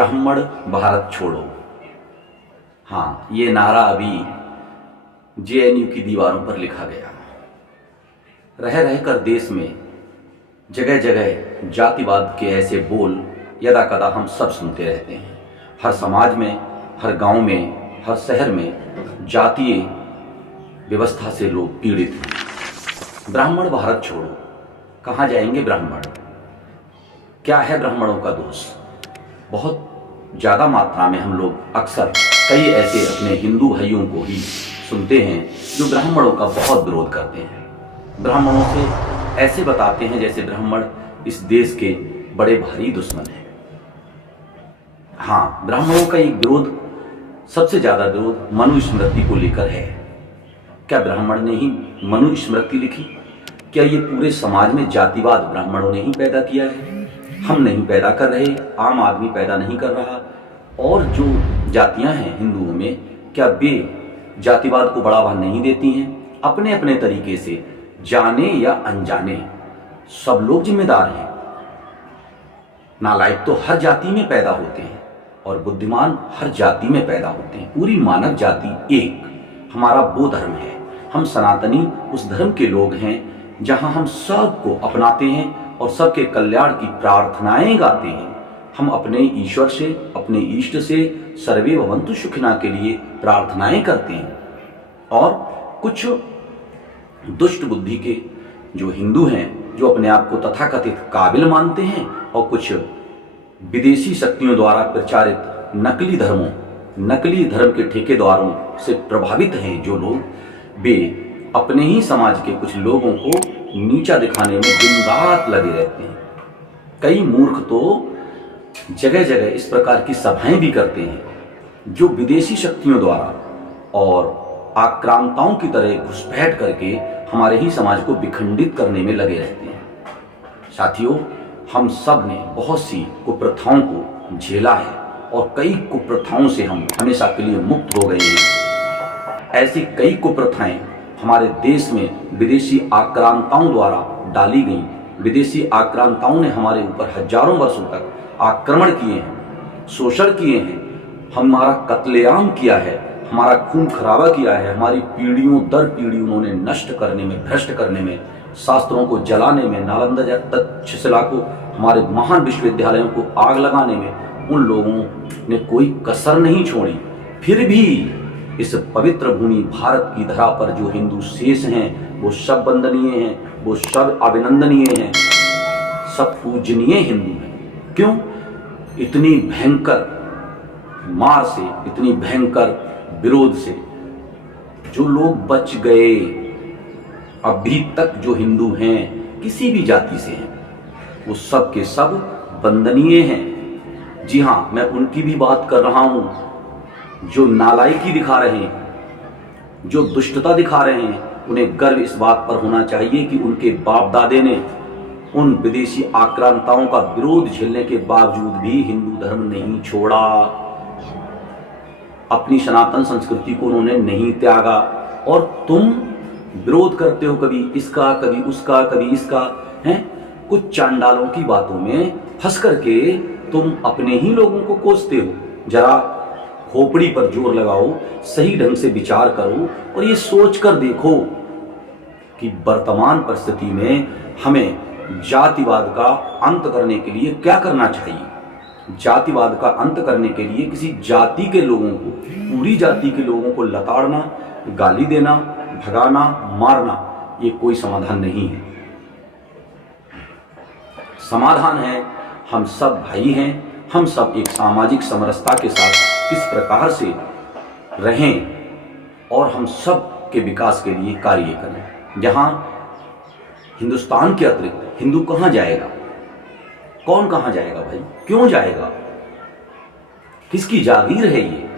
ब्राह्मण भारत छोड़ो। हाँ, ये नारा अभी जेएनयू की दीवारों पर लिखा गया। रह रहकर देश में जगह जगह जातिवाद के ऐसे बोल यदा कदा हम सब सुनते रहते हैं। हर समाज में, हर गांव में, हर शहर में जातीय व्यवस्था से लोग पीड़ित हैं। ब्राह्मण भारत छोड़ो, कहाँ जाएंगे ब्राह्मण? क्या है ब्राह्मणों का दोष? बहुत ज़्यादा मात्रा में हम लोग अक्सर कई ऐसे अपने हिंदू भाइयों को ही सुनते हैं जो ब्राह्मणों का बहुत विरोध करते हैं। ब्राह्मणों से ऐसे बताते हैं जैसे ब्राह्मण इस देश के बड़े भारी दुश्मन हैं। हाँ, ब्राह्मणों का एक विरोध, सबसे ज़्यादा विरोध मनुस्मृति को लेकर है। क्या ब्राह्मण ने ही मनुस्मृति लिखी? क्या ये पूरे समाज में जातिवाद ब्राह्मणों ने ही पैदा किया है? हम नहीं पैदा कर रहे, आम आदमी पैदा नहीं कर रहा। और जो जातियां हैं हिंदुओं में, क्या वे जातिवाद को बढ़ावा नहीं देती हैं? अपने अपने तरीके से, जाने या अनजाने, सब लोग जिम्मेदार हैं। नालायक तो हर जाति में पैदा होते हैं और बुद्धिमान हर जाति में पैदा होते हैं। पूरी मानव जाति एक, हमारा वो धर्म है। हम सनातनी उस धर्म के लोग हैं जहां हम सबको अपनाते हैं और सबके कल्याण की प्रार्थनाएं गाते हैं। हम अपने ईश्वर से, अपने इष्ट से सर्वे भवन्तु सुखिनः के लिए प्रार्थनाएं करते हैं। और कुछ दुष्ट बुद्धि के जो हिंदू हैं, जो अपने आप को तथाकथित काबिल मानते हैं, और कुछ विदेशी शक्तियों द्वारा प्रचारित नकली धर्मों, नकली धर्म के ठेकेदारों से प्रभावित हैं जो लोग, वे अपने ही समाज के कुछ लोगों को नीचा दिखाने में दिन रात लगे रहते हैं। कई मूर्ख तो जगह जगह इस प्रकार की सभाएं भी करते हैं जो विदेशी शक्तियों द्वारा और आक्रांताओं की तरह घुसपैठ करके हमारे ही समाज को विखंडित करने में लगे रहते हैं। साथियों, हम सब ने बहुत सी कुप्रथाओं को झेला है और कई कुप्रथाओं से हम हमेशा के लिए मुक्त हो गए हैं। ऐसी कई कुप्रथाएं हमारे देश में विदेशी आक्रांताओं द्वारा डाली गई। विदेशी आक्रांताओं ने हमारे ऊपर हजारों वर्षों तक आक्रमण किए हैं, शोषण किए हैं, हमारा कत्लेआम किया है, हमारा खून खराबा किया है, हमारी पीढ़ियों दर पीढ़ी उन्होंने नष्ट करने में, भ्रष्ट करने में, शास्त्रों को जलाने में, नालंदा तक्षशिला को, हमारे महान विश्वविद्यालयों को आग लगाने में उन लोगों ने कोई कसर नहीं छोड़ी। फिर भी इस पवित्र भूमि भारत की धरा पर जो हिंदू शेष हैं वो सब वंदनीय हैं, वो सब अभिनंदनीय हैं, सब पूजनीय हिंदू हैं। क्यों? इतनी भयंकर मार से, इतनी भयंकर विरोध से जो लोग बच गए, अभी तक जो हिंदू हैं, किसी भी जाति से हैं, वो सब के सब वंदनीय हैं। जी हाँ, मैं उनकी भी बात कर रहा हूं जो नालायकी दिखा रहे हैं, जो दुष्टता दिखा रहे हैं। उन्हें गर्व इस बात पर होना चाहिए कि उनके बाप दादे ने उन विदेशी आक्रांताओं का विरोध झेलने के बावजूद भी हिंदू धर्म नहीं छोड़ा, अपनी सनातन संस्कृति को उन्होंने नहीं त्यागा। और तुम विरोध करते हो कभी इसका, कभी उसका, कभी इसका, हैं? कुछ चांडालों की बातों में फंस करके तुम अपने ही लोगों को कोसते हो। जरा खोपड़ी पर जोर लगाओ, सही ढंग से विचार करो और ये सोच कर देखो कि वर्तमान परिस्थिति में हमें जातिवाद का अंत करने के लिए क्या करना चाहिए। जातिवाद का अंत करने के लिए किसी जाति के लोगों को, पूरी जाति के लोगों को लताड़ना, गाली देना, भगाना, मारना, ये कोई समाधान नहीं है। समाधान है हम सब भाई हैं, हम सब एक सामाजिक समरसता के साथ किस प्रकार से रहें और हम सब के विकास के लिए कार्य करें। जहां हिंदुस्तान के अतिरिक्त हिंदू कहां जाएगा? कौन कहां जाएगा भाई? क्यों जाएगा? किसकी जागीर है ये?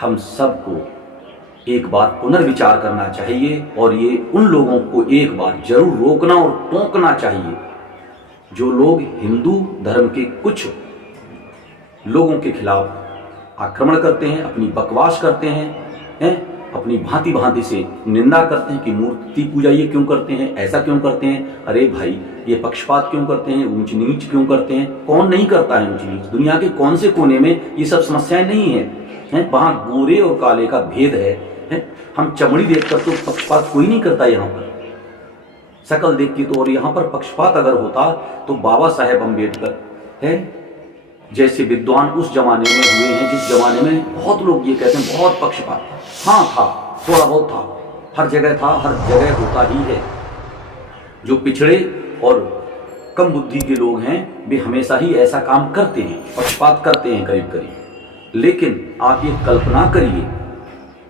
हम सबको एक बार पुनर्विचार करना चाहिए और ये उन लोगों को एक बार जरूर रोकना और टोकना चाहिए जो लोग हिंदू धर्म के कुछ लोगों के खिलाफ आक्रमण करते हैं, अपनी बकवास करते हैं, अपनी भांति भांति से निंदा करते हैं कि मूर्ति पूजा ये क्यों करते हैं, ऐसा क्यों करते हैं। अरे भाई, ये पक्षपात क्यों करते हैं, ऊंच नीच क्यों करते हैं? कौन नहीं करता है ऊंच नीच? दुनिया के कौन से कोने में ये सब समस्याएं नहीं है? वहां गोरे और काले का भेद है। हम चमड़ी देखकर तो पक्षपात कोई नहीं करता यहाँ पर, शकल देख के तो। और यहाँ पर पक्षपात अगर होता तो बाबा साहेब अम्बेडकर है जैसे विद्वान उस जमाने में हुए हैं, जिस जमाने में बहुत लोग ये कहते हैं बहुत पक्षपात। हाँ था, थोड़ा बहुत था, हर जगह था, हर जगह होता ही है। जो पिछड़े और कम बुद्धि के लोग हैं वे हमेशा ही ऐसा काम करते हैं, पक्षपात करते हैं करीब करीब। लेकिन आप ये कल्पना करिए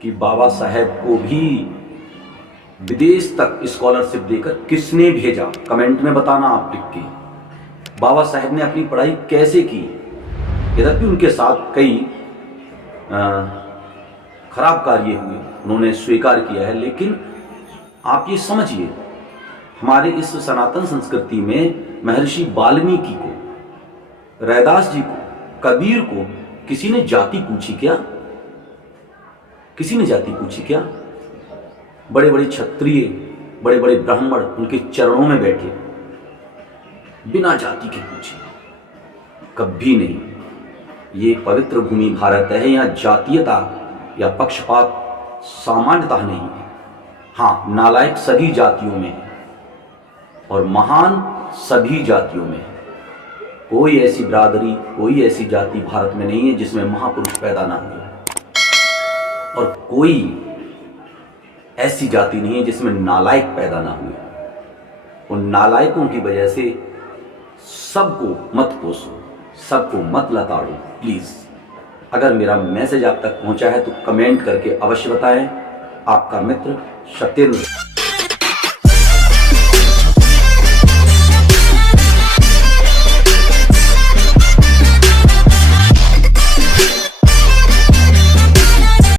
कि बाबा साहेब को भी विदेश तक स्कॉलरशिप देकर किसने भेजा? कमेंट में बताना आप लिख के। बाबा साहेब ने अपनी पढ़ाई कैसे की? यद्यपि उनके साथ कई खराब कार्य हुए, उन्होंने स्वीकार किया है, लेकिन आप ये समझिए हमारे इस सनातन संस्कृति में महर्षि वाल्मीकि को, रैदास जी को, कबीर को किसी ने जाति पूछी क्या? किसी ने जाति पूछी क्या? बड़े बड़े क्षत्रिय, बड़े बड़े ब्राह्मण उनके चरणों में बैठे बिना जाति के पूछे, कभी नहीं। ये पवित्र भूमि भारत है, यहाँ जातीयता या पक्षपात सामान्यता नहीं है। हाँ, नालायक सभी जातियों में है और महान सभी जातियों में है। कोई ऐसी बिरादरी, कोई ऐसी जाति भारत में नहीं है जिसमें महापुरुष पैदा ना हुए, और कोई ऐसी जाति नहीं है जिसमें नालायक पैदा ना हुए। उन नालायकों की वजह से सबको मत कोसो, सबको मत लताड़ो प्लीज। अगर मेरा मैसेज आप तक पहुंचा है तो कमेंट करके अवश्य बताएं। आपका मित्र सत्येंद्र।